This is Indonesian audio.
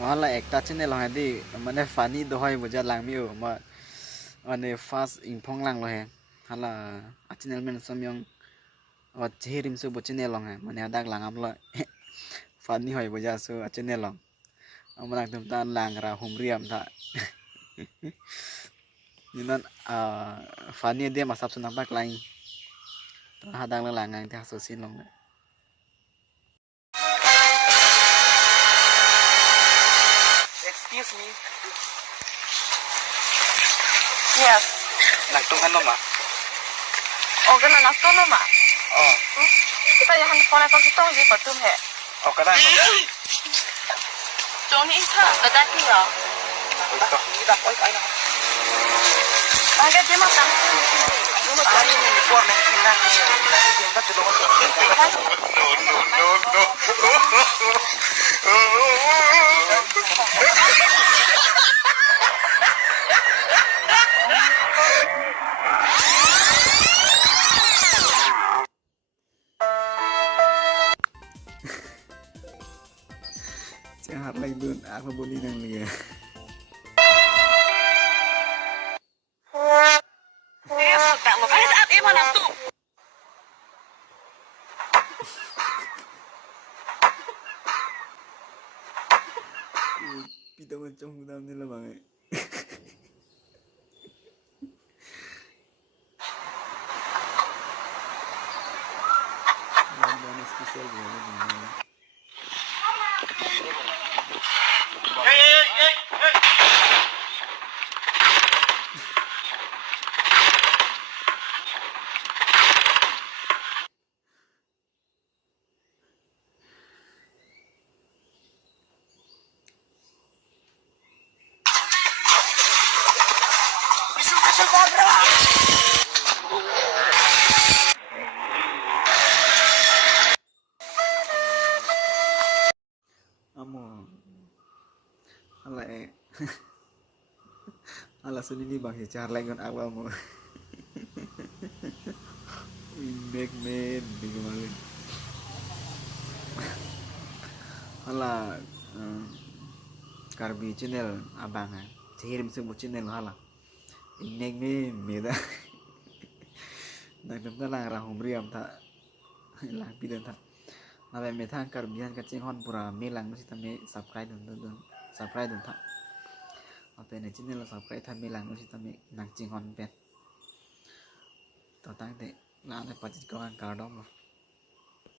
wala ekta channel hoy di mane funny dohoy buja langmiu ma ane fast ingphong lang lohe hala a channel men samyong o chihirim su bu channel long he mane adak langam lo funny hoy buja su a channel long amrak tum ta langra humriam tha ninan funny dia masap sunang pak lain hadang lang langang ta so sin long Excuse me. Yes. Nagtunghan mo ma? O ka na nastulo ma. Oh. Kita yang handphone ko sa tong di patum he. Oh, kada mo. Jong ni isa, kada kiyo. Ito. Kita ko ay na. Bagay di matang. Ay, ni por na kita ni. Lagi din ba tulungan ko? Jahat lagi dun aku buli nang liya Yes, tak mo. Kahit at imo na to. pita macam hudam nila bangai Banyak spesial banget. Amo ala ala sunini bang char lengon awamu make man bagaimana ala karbi channel abang chihirim sebu channel hala make man meda nak tempat lang rahum riam tak lang pidan tak Nabe me thang karbian ka chinghon pura me lang si tame subscribe dun subscribe dun tha ape ne channel subscribe tha me lang si tame nang chinghon pe to tang te la ne pachit ko ang ka dom